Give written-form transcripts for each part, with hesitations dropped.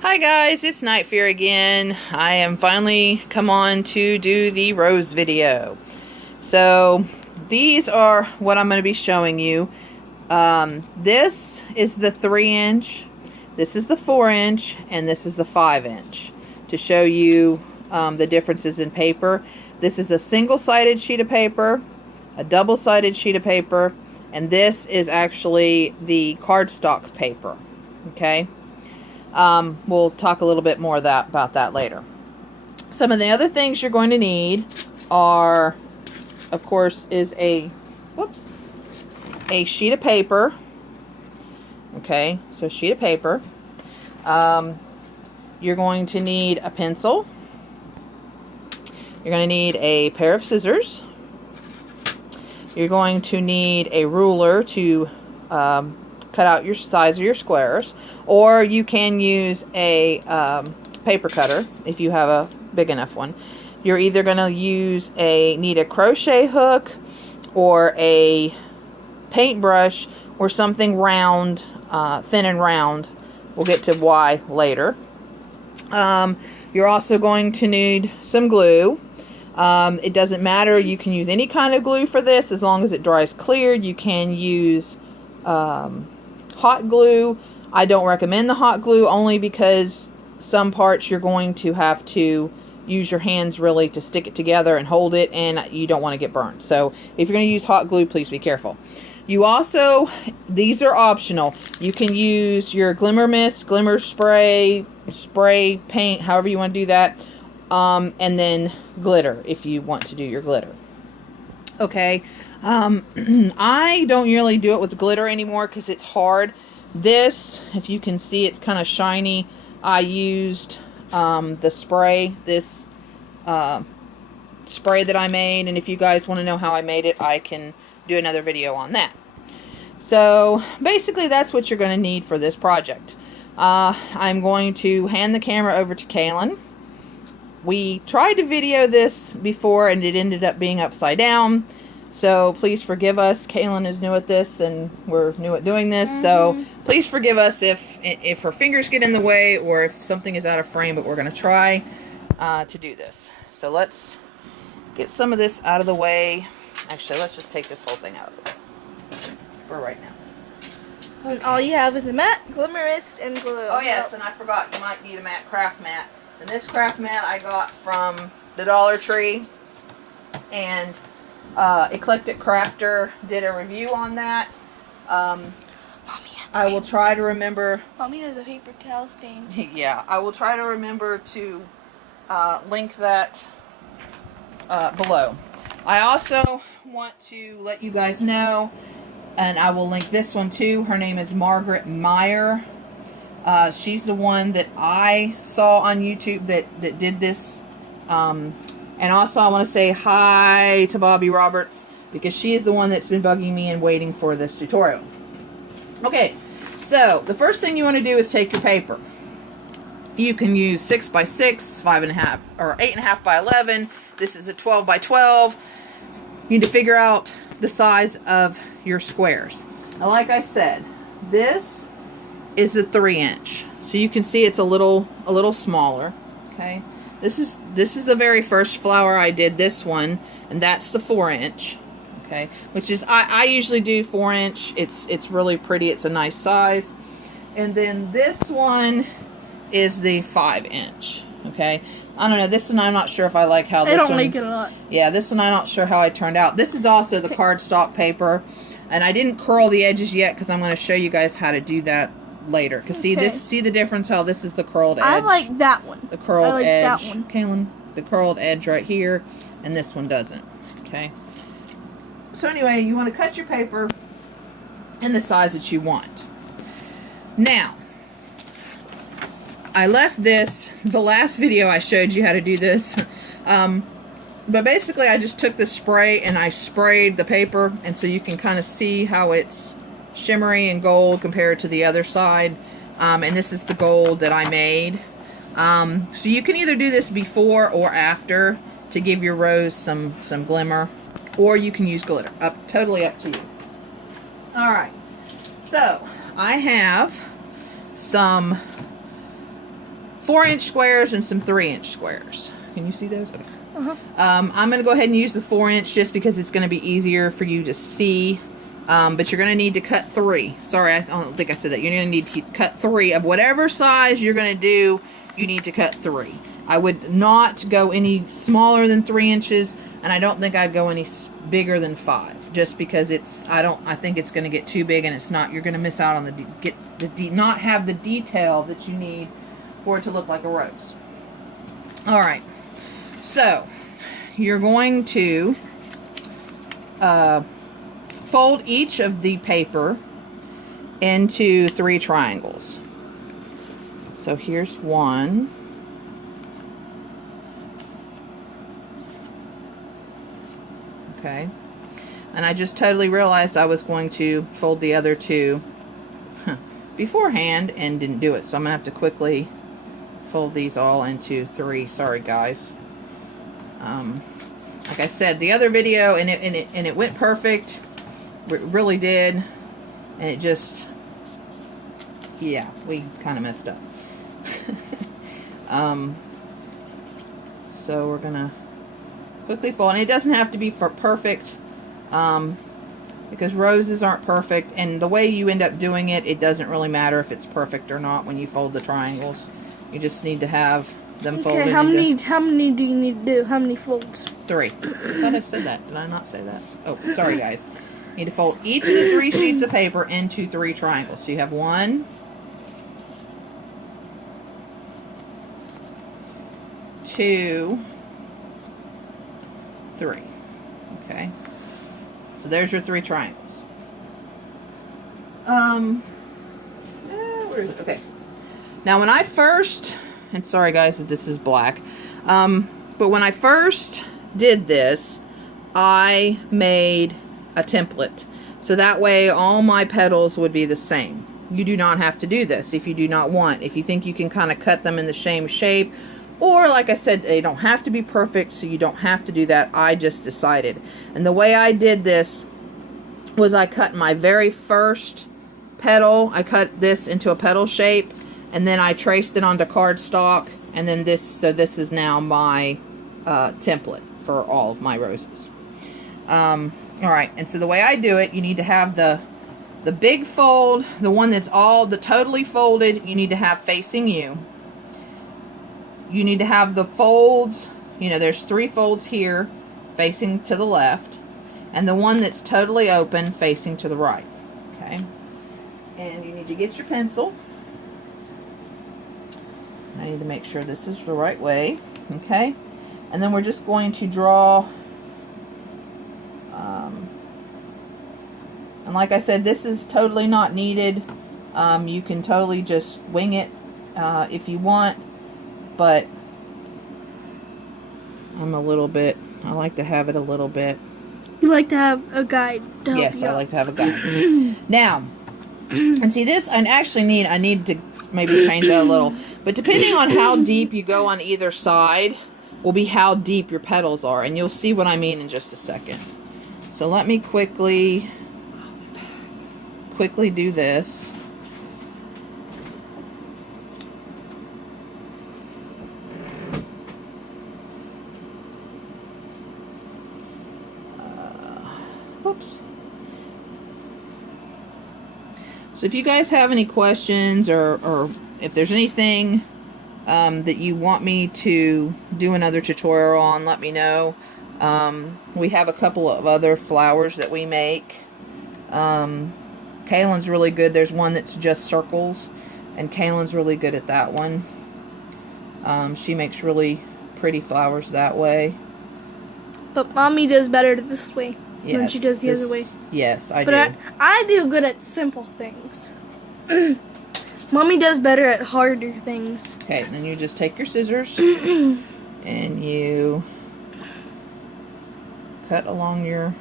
Hi guys, it's Night Fear again. I am finally come on to do the rose video. So these are what I'm going to be showing you. This is the 3-inch, this is the 4-inch, and this is the 5-inch to show you the differences in paper. This is a single-sided sheet of paper, a double-sided sheet of paper, and this is actually the cardstock paper. Okay. We'll talk a little bit more about that later. Some of the other things you're going to need are, of course, is a sheet of paper. Okay, so sheet of paper. You're going to need a pencil. You're going to need a pair of scissors. You're going to need a ruler to cut out your size of your squares, or you can use a paper cutter if you have a big enough one. You're either going to need a crochet hook or a paintbrush or something round, thin and round. We'll get to why later. You're also going to need some glue. It doesn't matter, you can use any kind of glue for this as long as it dries clear. You can use hot glue. I don't recommend the hot glue only because some parts you're going to have to use your hands really to stick it together and hold it, and you don't want to get burned. So if you're going to use hot glue, please be careful. You also, these are optional. You can use your glimmer mist, glimmer spray, paint, however you want to do that, and then glitter if you want to do your glitter. Okay. I don't really do it with glitter anymore because it's hard. This, if you can see, it's kind of shiny. I used the spray, this spray that I made, and if you guys want to know how I made it, I can do another video on that. So basically that's what you're going to need for this project. I'm going to hand the camera over to Kaelyn. We tried to video this before and it ended up being upside down. So please forgive us. Kaelyn is new at this and we're new at doing this. So please forgive us if her fingers get in the way or if something is out of frame, but we're going to try to do this. So let's get some of this out of the way. Actually, let's just take this whole thing out of the way for right now. And all you have is a mat, glimmer mist, and glue. Oh yes, and I forgot, you might need a craft mat. And this craft mat I got from the Dollar Tree. And Eclectic Crafter did a review on that. I will try to remember. Mommy has a paper towel stain. Yeah, I will try to remember to link that below. I also want to let you guys know, and I will link this one too. Her name is Margaret Meyer. She's the one that I saw on YouTube that did this. And also I want to say hi to Bobbi Roberts because she is the one that's been bugging me and waiting for this tutorial. Okay, so the first thing you want to do is take your paper. You can use 6 by 6, 5.5, or 8.5 by 11. This is a 12 by 12. You need to figure out the size of your squares. Now, like I said, this is a 3-inch, so you can see it's a little smaller. Okay. This is the very first flower I did, this one, and that's the 4-inch. Okay, which is I usually do 4-inch. It's really pretty. It's a nice size. And then this one is the 5-inch. Okay, I don't know, this one I'm not sure if I like how this one. I don't like it a lot. Yeah, this one I'm not sure how I turned out. This is also the cardstock paper, and I didn't curl the edges yet because I'm going to show you guys how to do that later. Because see the difference how this is the curled edge. I like that one. The curled edge. That one. Kaelyn, the curled edge right here, and this one doesn't. Okay. So anyway, you want to cut your paper in the size that you want. Now, I left this, the last video I showed you how to do this, but basically I just took the spray and I sprayed the paper, and so you can kind of see how it's shimmery and gold compared to the other side. And this is the gold that I made. So you can either do this before or after to give your rose some glimmer, or you can use glitter. Totally up to you. Alright, so I have some 4-inch squares and some 3-inch squares. Can you see those? Okay. Uh-huh. I'm going to go ahead and use the 4-inch just because it's going to be easier for you to see. But you're going to need to cut 3. Sorry, I don't think I said that. You're going to need to cut 3 of whatever size you're going to do. You need to cut 3. I would not go any smaller than 3 inches, and I don't think I'd go any bigger than 5, just because I think it's going to get too big, and it's not. You're going to miss out on not have the detail that you need for it to look like a rose. All right, so you're going to fold each of the paper into 3 triangles. So here's one. Okay. And I just totally realized I was going to fold the other 2 beforehand and didn't do it. So I'm going to have to quickly fold these all into 3. Sorry, guys. Like I said, the other video, and it went perfect. It really did. And it just, yeah, we kind of messed up. So we're going to quickly fold. And it doesn't have to be perfect. Because roses aren't perfect, and the way you end up doing it, it doesn't really matter if it's perfect or not when you fold the triangles. You just need to have them folded. Okay, how many do you need to do? How many folds? 3. I thought I said that. Did I not say that? Oh, sorry, guys. You need to fold each of the 3 sheets of paper into 3 triangles. So you have 1, 2, 3. Okay. So there's your 3 triangles. Where is it? Okay. Now when I first, and sorry guys that this is black, but when I first did this, I made a template. So that way all my petals would be the same. You do not have to do this if you do not want. If you think you can kind of cut them in the same shape, or like I said, they don't have to be perfect, so you don't have to do that. I just decided. And the way I did this was I cut my very first petal. I cut this into a petal shape, and then I traced it onto cardstock, and then this, so this is now my template for all of my roses. Alright, and so the way I do it, you need to have the big fold, the one that's totally folded, you need to have facing you. You need to have the folds, you know, there's 3 folds here facing to the left, and the one that's totally open facing to the right. Okay. And you need to get your pencil. I need to make sure this is the right way. Okay. And then we're just going to draw, and like I said, this is totally not needed. You can totally just wing it if you want. But I like to have it a little bit. You like to have a guide to help Yes, you I out. like to have a guide. Now, and see this, I need to maybe change that a little. But depending on how deep you go on either side will be how deep your petals are. And you'll see what I mean in just a second. So let me quickly do this. Whoops. So if you guys have any questions or if there's anything that you want me to do another tutorial on, let me know. We have a couple of other flowers that we make. Kaelyn's really good. There's one that's just circles, and Kaelyn's really good at that one. She makes really pretty flowers that way. But Mommy does better this way than Yes, she does the other way. Yes, I do. But I do good at simple things. Mommy does better at harder things. Okay, then you just take your scissors and you cut along your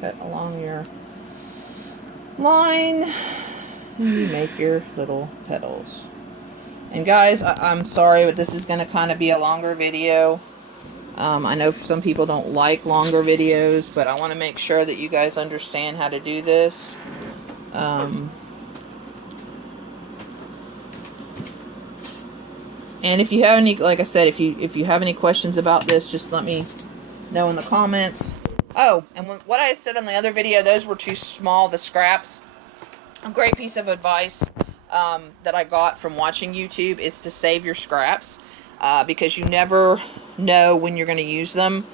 cut along your line, and you make your little petals. And guys, I'm sorry, but this is going to kind of be a longer video. I know some people don't like longer videos, but I want to make sure that you guys understand how to do this. And if you have any, like I said, if you have any questions about this, just let me know in the comments. Oh, and what I had said on the other video, those were too small, the scraps. A great piece of advice that I got from watching YouTube is to save your scraps, because you never know when you're going to use them.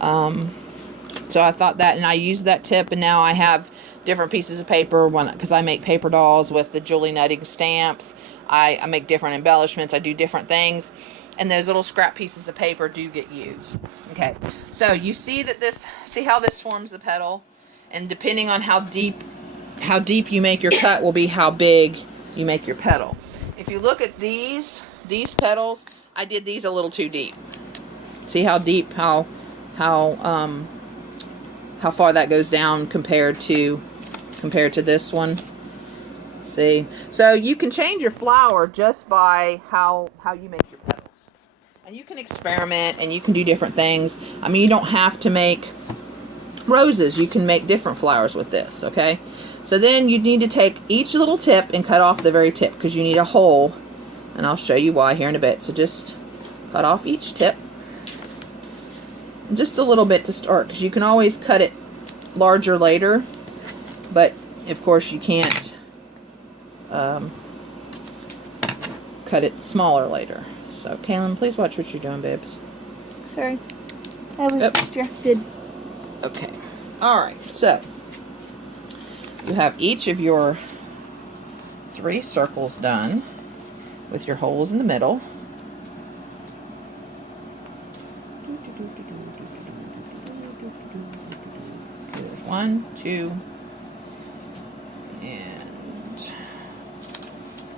So I thought that, and I used that tip, and now I have different pieces of paper because I make paper dolls with the Julie Nutting stamps. I make different embellishments. I do different things, and those little scrap pieces of paper do get used. Okay, so you see that see how this forms the petal, and depending on how deep you make your cut will be how big you make your petal. If you look at these petals, I did these a little too deep. See how deep, how far that goes down compared to this one. See, so you can change your flower just by how you make your petals, and you can experiment and you can do different things. I mean, you don't have to make roses. You can make different flowers with this. Okay, so then you need to take each little tip and cut off the very tip, because you need a hole, and I'll show you why here in a bit. So just cut off each tip, just a little bit to start, because you can always cut it larger later, but of course you can't cut it smaller later. So Kaelyn, please watch what you're doing, babes. Sorry, I was distracted. Okay, alright, so you have each of your 3 circles done with your holes in the middle. There's 1, 2, and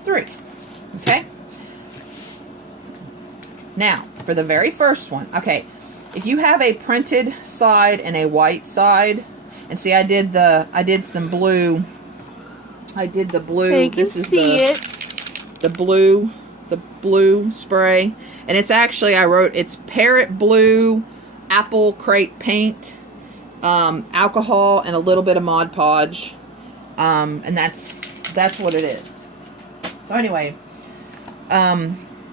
3. Okay? Now, for the very first one, okay, if you have a printed side and a white side, and see, I did some blue. I did the blue. This is the blue spray, and it's actually, it's Parrot Blue, Apple Crate Paint, alcohol, and a little bit of Mod Podge, and that's what it is. So anyway,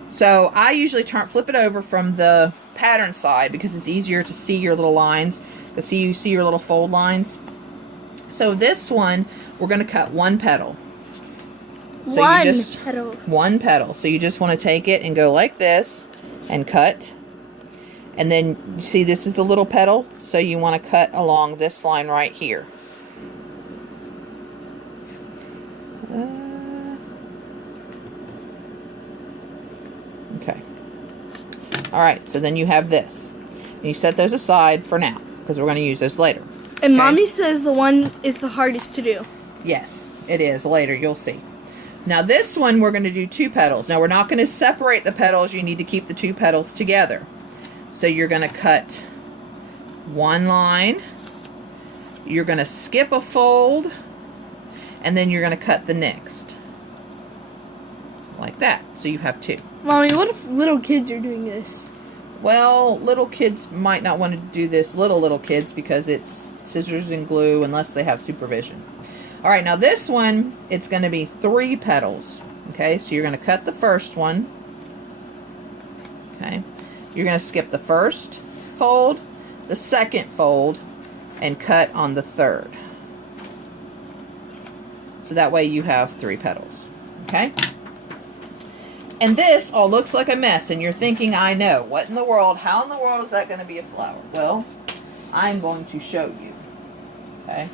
so I usually flip it over from the pattern side because it's easier to see your little lines. You see your little fold lines. So this one, we're going to cut 1 petal. So one petal. So you just want to take it and go like this and cut. And then you see this is the little petal. So you want to cut along this line right here. Okay. Alright, so then you have this. And you set those aside for now, because we're going to use those later. And okay? Mommy says the one is the hardest to do. Yes, it is. Later, you'll see. Now this one, we're going to do 2 petals. Now we're not going to separate the petals. You need to keep the 2 petals together. So you're going to cut 1 line. You're going to skip a fold. And then you're going to cut the next. Like that. So you have 2. Mommy, what if little kids are doing this? Well, little kids might not want to do this, little kids, because it's scissors and glue unless they have supervision. Alright, now this one, it's going to be 3 petals. Okay, so you're going to cut the first one. Okay, you're going to skip the first fold, the second fold, and cut on the third. So that way you have 3 petals. Okay? And this all looks like a mess, and you're thinking, I know, what in the world, how in the world is that going to be a flower? Well, I'm going to show you. Okay?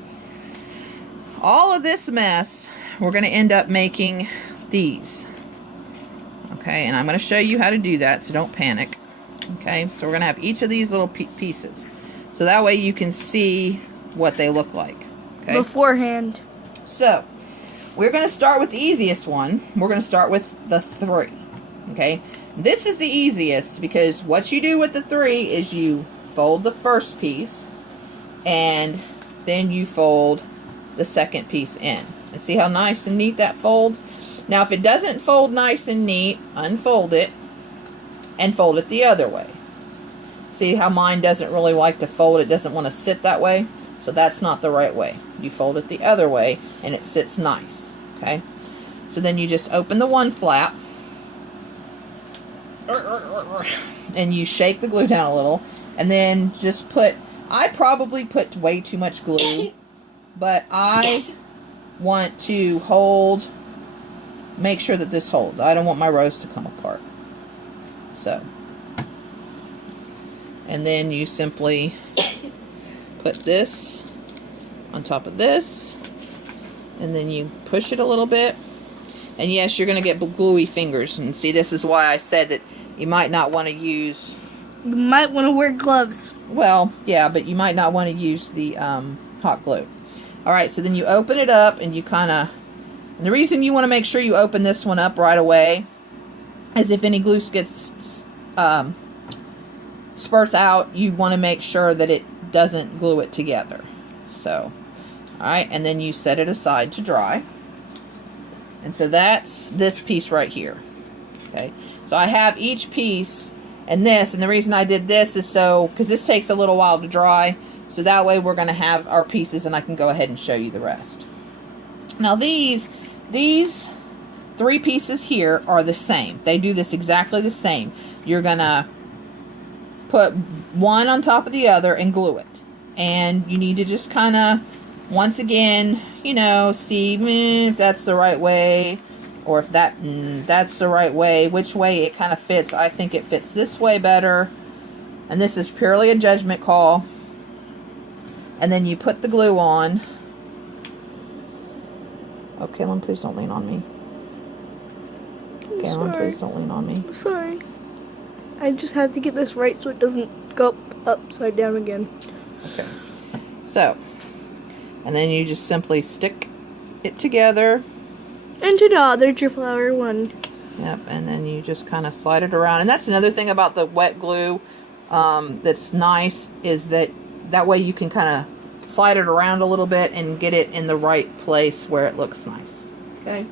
All of this mess, we're going to end up making these. Okay, and I'm going to show you how to do that, so don't panic. Okay, so we're going to have each of these little pieces. So that way you can see what they look like. Okay? Beforehand. So, we're going to start with the easiest one. We're going to start with the 3. Okay? This is the easiest because what you do with the 3 is you fold the first piece and then you fold the second piece in. And see how nice and neat that folds? Now, if it doesn't fold nice and neat, unfold it and fold it the other way. See how mine doesn't really like to fold? It doesn't want to sit that way. So that's not the right way. You fold it the other way and it sits nice. Okay? So then you just open the one flap. And you shake the glue down a little. And then just put... I probably put way too much glue. But I want to hold... Make sure that this holds. I don't want my rose to come apart. So... And then you simply put this on top of this. And then you push it a little bit. And yes, you're going to get gluey fingers. And see, this is why I said that you might not want to use... You might want to wear gloves. Well, yeah, but you might not want to use the hot glue. Alright, so then you open it up and you kind of... And the reason you want to make sure you open this one up right away is if any glue gets... spurts out, you want to make sure that it doesn't glue it together. So, alright, and then you set it aside to dry. And so that's this piece right here. Okay, so I have each piece and this, and the reason I did this is so, because this takes a little while to dry, so that way we're going to have our pieces and I can go ahead and show you the rest. Now these 3 pieces here are the same. They do this exactly the same. You're going to put one on top of the other and glue it. And you need to just kind of, once again, you know, see if that's the right way, or if that's the right way, which way it kind of fits. I think it fits this way better. And this is purely a judgment call. And then you put the glue on. Oh, Kaelyn, please don't lean on me. Kaelyn, please don't lean on me. Sorry. I just have to get this right so it doesn't go upside down again. Okay. So, and then you just simply stick it together. And ta-da, there's your flower one. Yep, and then you just kind of slide it around. And that's another thing about the wet glue that's nice, is that way you can kind of slide it around a little bit and get it in the right place where it looks nice. Okay.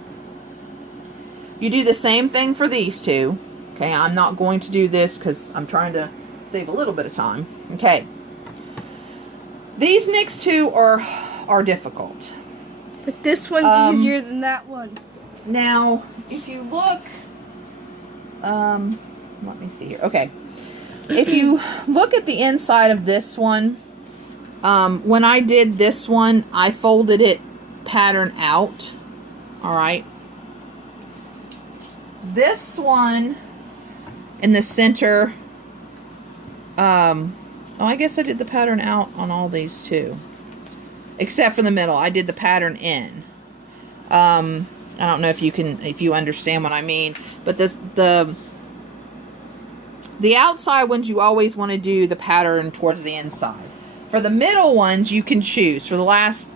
You do the same thing for these two. Okay, I'm not going to do this because I'm trying to save a little bit of time. Okay. These next two are difficult. But this one's easier than that one. Now, if you look, let me see here. Okay. If you look at the inside of this one, when I did this one, I folded it pattern out. All right. This one in the center, oh, I guess I did the pattern out on all these too. Except for the middle. I did the pattern in. I don't know if you understand what I mean, but the outside ones you always want to do the pattern towards the inside. For the middle ones you can choose. For the last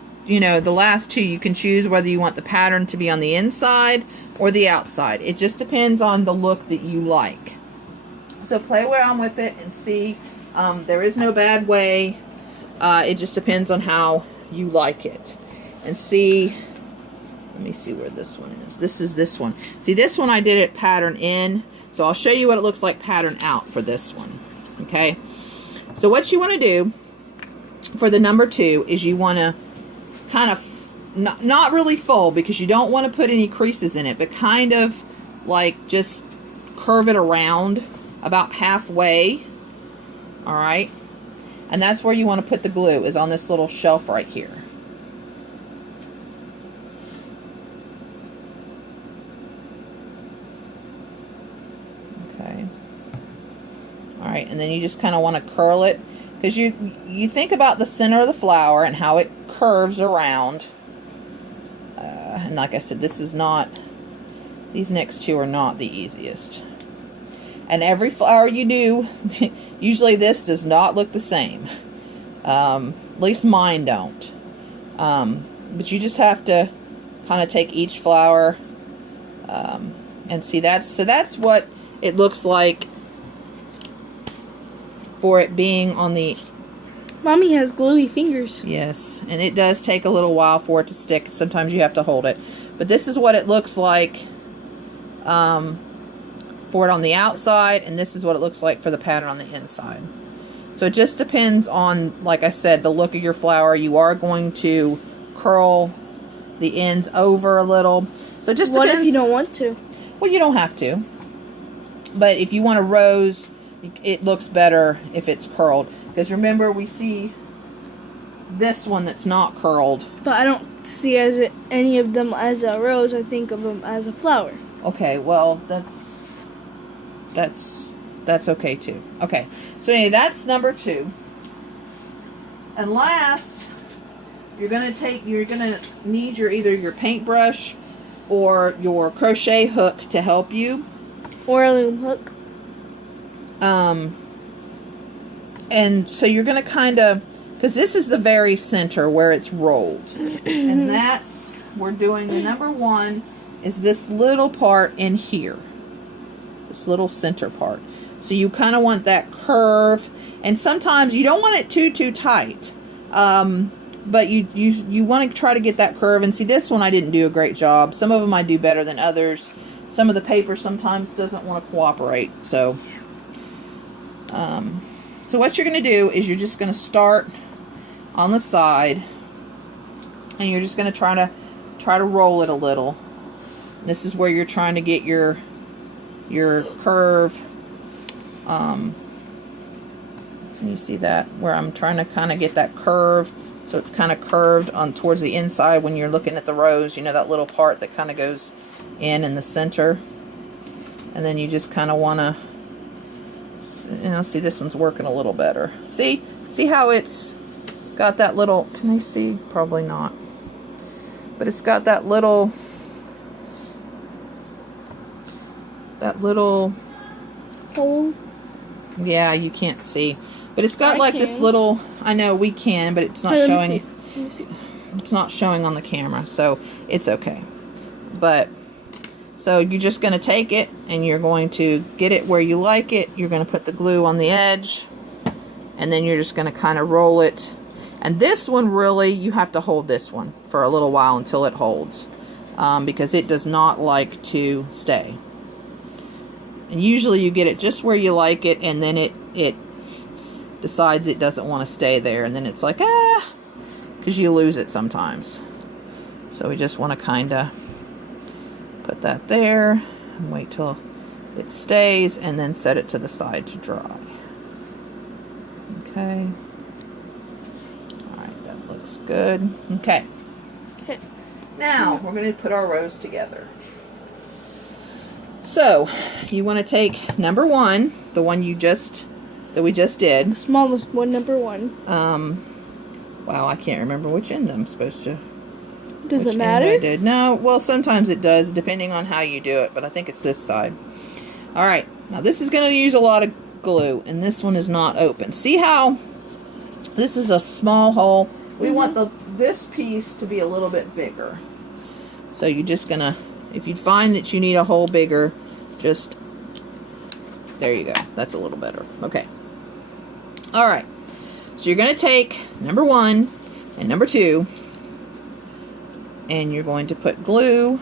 two you can choose whether you want the pattern to be on the inside or the outside. It just depends on the look that you like. So play around with it and see. There is no bad way. It just depends on how you like it. And see, let me see where this one is. This is this one. See, this one I did it pattern in. So I'll show you what it looks like pattern out for this one. Okay. So what you want to do for the number 2 is you want to kind of, not really fold because you don't want to put any creases in it, but kind of like just curve it around about halfway. All right. And that's where you want to put the glue, is on this little shelf right here. Okay. All right, and then you just kind of want to curl it, because you think about the center of the flower and how it curves around. And like I said, these next two are not the easiest. And every flower you do, usually this does not look the same. At least mine don't. But you just have to kind of take each flower and see that's what it looks like for it being on the... Mommy has gluey fingers. Yes, and it does take a little while for it to stick. Sometimes you have to hold it. But this is what it looks like for it on the outside, and this is what it looks like for the pattern on the inside. So it just depends on, like I said, the look of your flower. You are going to curl the ends over a little. So it just depends. What if you don't want to? Well, you don't have to. But if you want a rose, it looks better if it's curled. Because remember, we see this one that's not curled. But I don't see any of them as a rose. I think of them as a flower. Okay, well, that's okay too. Okay, so anyway, that's number 2. And last, you're gonna need either your paintbrush or your crochet hook to help you. Or a loom hook. And so you're gonna kind of, because this is the very center where it's rolled, and we're doing the number 1 is this little part in here, this little center part. So you kind of want that curve, and sometimes you don't want it too tight, but you want to try to get that curve. And see, this one I didn't do a great job. Some of them I do better than others. Some of the paper sometimes doesn't want to cooperate. So so what you're going to do is you're just going to start on the side, and you're just going to try to roll it a little. This is where you're trying to get your curve. So you see that where I'm trying to kind of get that curve, so it's kind of curved on towards the inside when you're looking at the rose. You know, that little part that kind of goes in the center, and then you just kind of want to, see, this one's working a little better. See how it's got that little, can they see? Probably not, but it's got that little hole. Yeah, you can't see, but it's got this little, I know we can, but it's not showing. Let me see. It's not showing on the camera, so it's okay. But so you're just going to take it and you're going to get it where you like it. You're going to put the glue on the edge, and then you're just going to kind of roll it. And this one, really, you have to hold this one for a little while until it holds, because it does not like to stay. And usually you get it just where you like it, and then it decides it doesn't want to stay there, and then it's like, because you lose it sometimes. So we just want to kind of put that there and wait till it stays, and then set it to the side to dry. Okay. Alright, that looks good. Okay. Now we're going to put our rose together. So you want to take number 1, the one that we just did. The smallest one, number 1. Wow, I can't remember which end I'm supposed to. Does it matter? I did. No, well, sometimes it does, depending on how you do it, but I think it's this side. All right, now this is going to use a lot of glue, and this one is not open. See how this is a small hole? We want this piece to be a little bit bigger. So you're just going to, if you find that you need a hole bigger, just, there you go. That's a little better. Okay. All right. So you're going to take number 1 and number 2, and you're going to put glue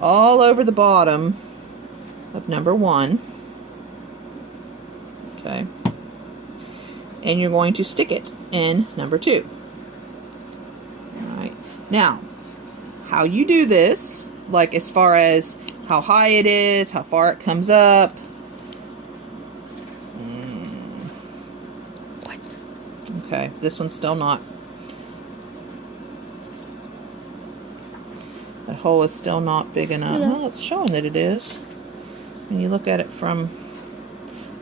all over the bottom of number 1. Okay. And you're going to stick it in number 2. All right. Now, how you do this, like as far as how high it is, how far it comes up. What? Okay, this one's still not. That hole is still not big enough. Yeah. Well, it's showing that it is. When you look at it from...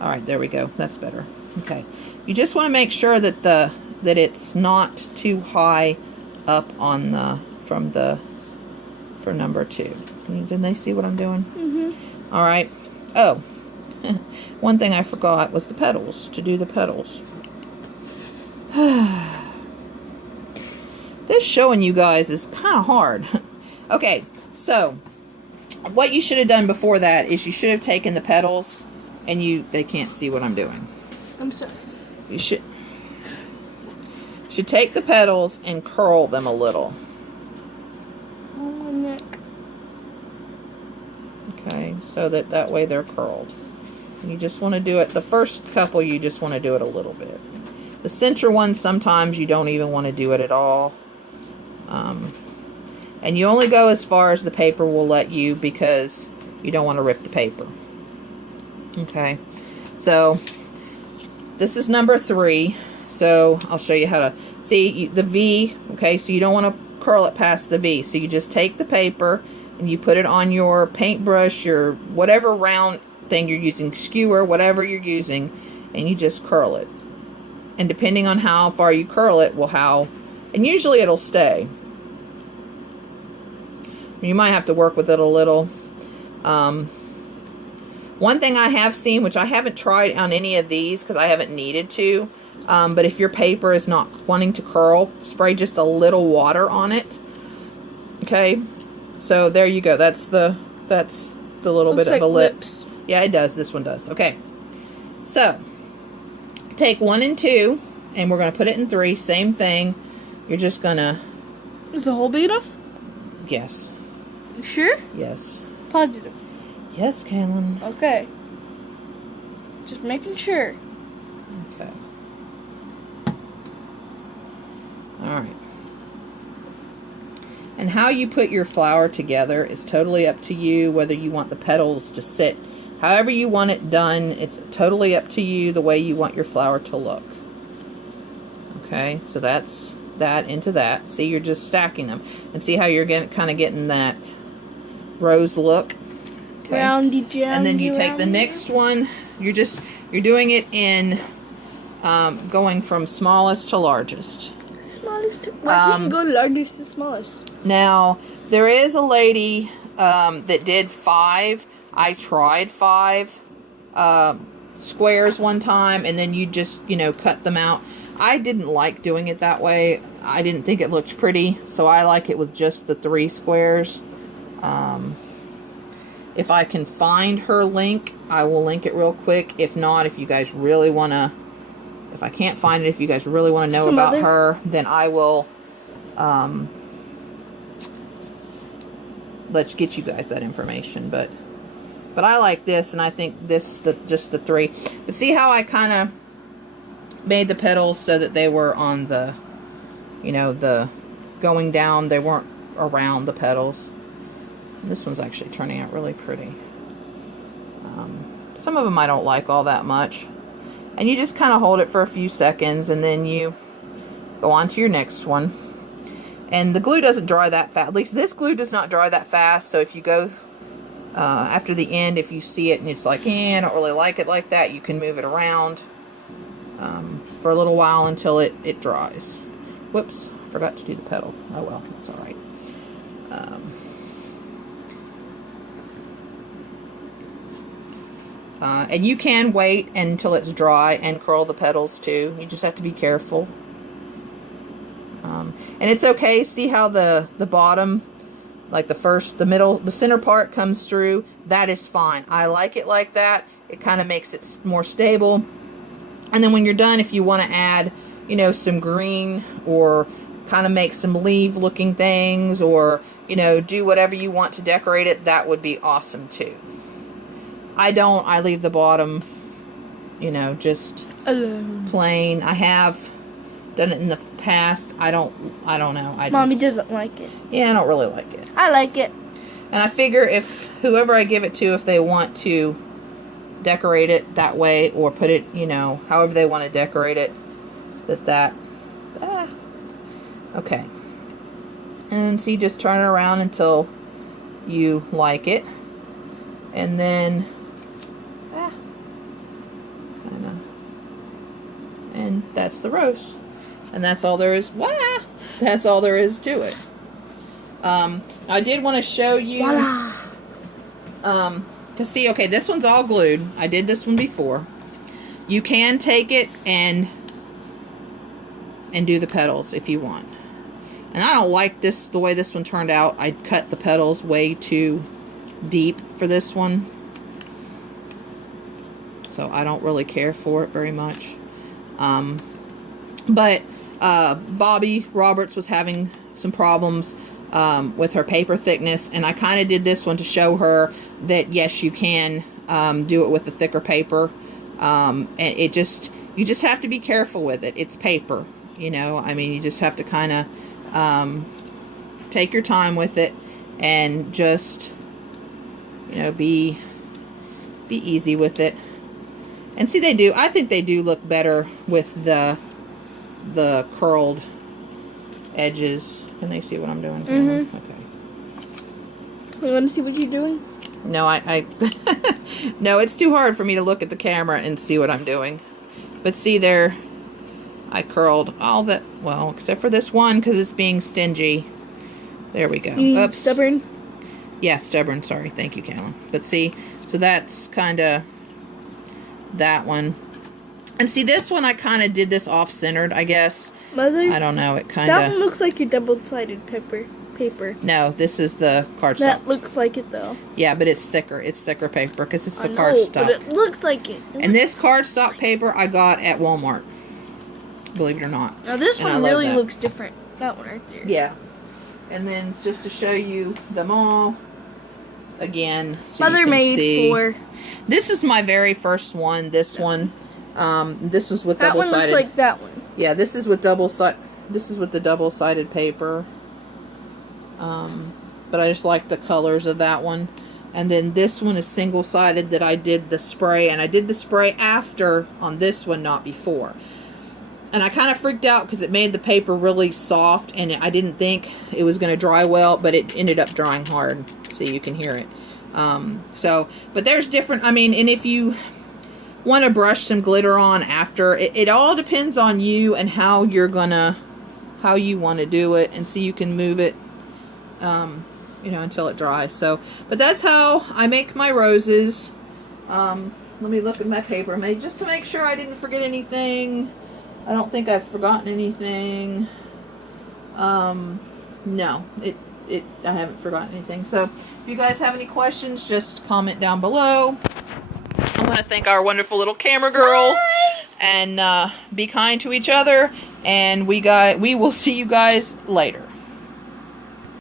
Alright, there we go. That's better. Okay. You just want to make sure that that it's not too high up on the... for number 2. Didn't they see what I'm doing? Mm-hmm. Alright. Oh. One thing I forgot was the petals. To do the petals. This showing you guys is kind of hard. Okay, so what you should have done before that is you should have taken the petals, and they can't see what I'm doing. I'm sorry. You should take the petals and curl them a little. Oh, neck. Okay, so that way they're curled. You just want to do it, the first couple you just want to do it a little bit. The center one, sometimes you don't even want to do it at all. And you only go as far as the paper will let you because you don't want to rip the paper. Okay, so this is number 3. So I'll show you how to see the V. Okay, so you don't want to curl it past the V. So you just take the paper and you put it on your paintbrush, your whatever round thing you're using, skewer, whatever you're using, and you just curl it. And depending on how far you curl it will and usually it'll stay. You might have to work with it a little. One thing I have seen, which I haven't tried on any of these because I haven't needed to, but if your paper is not wanting to curl, spray just a little water on it. Okay, so there you go. That's the little bit of a lip. Lips. Yeah, it does. This one does. Okay, so take 1 and 2, and we're going to put it in 3. Same thing. You're just going to... Is the hole big enough? Yes. You sure? Yes. Positive. Yes, Kaelyn. Okay. Just making sure. Okay. Alright. And how you put your flower together is totally up to you, whether you want the petals to sit. However you want it done, it's totally up to you the way you want your flower to look. Okay, so that's that into that. See, you're just stacking them. And see how you're kind of getting that rose look? Okay. Roundy, joundy, and then you take the next one. You're doing it in going from smallest to largest. Smallest to, well, you can go largest to smallest. Now there is a lady that did 5. I tried 5 squares one time, and then you just cut them out. I didn't like doing it that way. I didn't think it looked pretty, so I like it with just the 3 squares. If I can find her link, I will link it real quick. If not, if you guys really want to, if I can't find it, if you guys really want to know about her, then I will let's get you guys that information. But I like this, and I think this, just the 3. But see how I kind of made the petals so that they were on the, the going down, they weren't around the petals. This one's actually turning out really pretty. Some of them I don't like all that much. And you just kind of hold it for a few seconds, and then you go on to your next one. And the glue doesn't dry that fast. At least this glue does not dry that fast. So if you go after the end, if you see it and it's like, I don't really like it like that, you can move it around for a little while until it dries. Whoops, forgot to do the petal. Oh well, that's all right. And you can wait until it's dry and curl the petals too. You just have to be careful. And it's okay. See how the bottom, like the middle, the center part comes through? That is fine. I like it like that. It kind of makes it more stable. And then when you're done, if you want to add, some green, or kind of make some leaf looking things, or, do whatever you want to decorate it, that would be awesome too. I leave the bottom, just alone, plain. I have done it in the past. I don't know. Mommy doesn't like it. Yeah, I don't really like it. I like it. And I figure if whoever I give it to, if they want to decorate it that way, or put it, however they want to decorate it, okay. And see, just turn it around until you like it. And then, and that's the rose. And that's all there is. That's all there is to it. I did want to show you. Cause see, okay, this one's all glued. I did this one before. You can take it and do the petals if you want. And I don't like this, the way this one turned out. I cut the petals way too deep for this one. So I don't really care for it very much. But Bobbi Roberts was having some problems with her paper thickness, and I kind of did this one to show her that yes, you can do it with a thicker paper. And you just have to be careful with it. It's paper, you know. I mean, you just have to kind of take your time with it and just, you know, be easy with it. And see, I think they do look better with the curled edges. Can they see what I'm doing? Mm-hmm. Okay. You want to see what you're doing? No, I no, it's too hard for me to look at the camera and see what I'm doing. But see there, I curled all that, well, except for this one because it's being stingy. There we go. You mean Oops. stubborn? Yeah, stubborn. Sorry. Thank you, Kaelyn. But see, so that's kind of that one. And see, this one, I kind of did this off-centered, I guess. Mother? I don't know. It kind of... That one looks like your double-sided paper. No, this is the cardstock. That looks like it, though. Yeah, but it's thicker. It's thicker paper because it's the I know, cardstock. but it looks like it. And this cardstock paper I got at Walmart. Believe it or not. Now, this And I one love really that. looks different. That one right there. Yeah. And then just to show you them all again. So Mother you can made see. 4. This is my very first one. This one. This is with That one double-sided. looks like that one. Yeah, this is with This is with the double-sided paper. But I just like the colors of that one. And then this one is single-sided that I did the spray. And I did the spray after on this one, not before. And I kind of freaked out because it made the paper really soft. And I didn't think it was going to dry well. But it ended up drying hard. See, you can hear it. But there's different... I mean, and if you want to brush some glitter on after, it all depends on you and how you're going to... how you want to do it. And so you can move it... you know, until it dries. So, but that's how I make my roses. Let me look at my paper, just to make sure I didn't forget anything. I don't think I've forgotten anything. No, I haven't forgotten anything. So, if you guys have any questions, just comment down below. I want to thank our wonderful little camera girl. Bye. And be kind to each other. And we will see you guys later.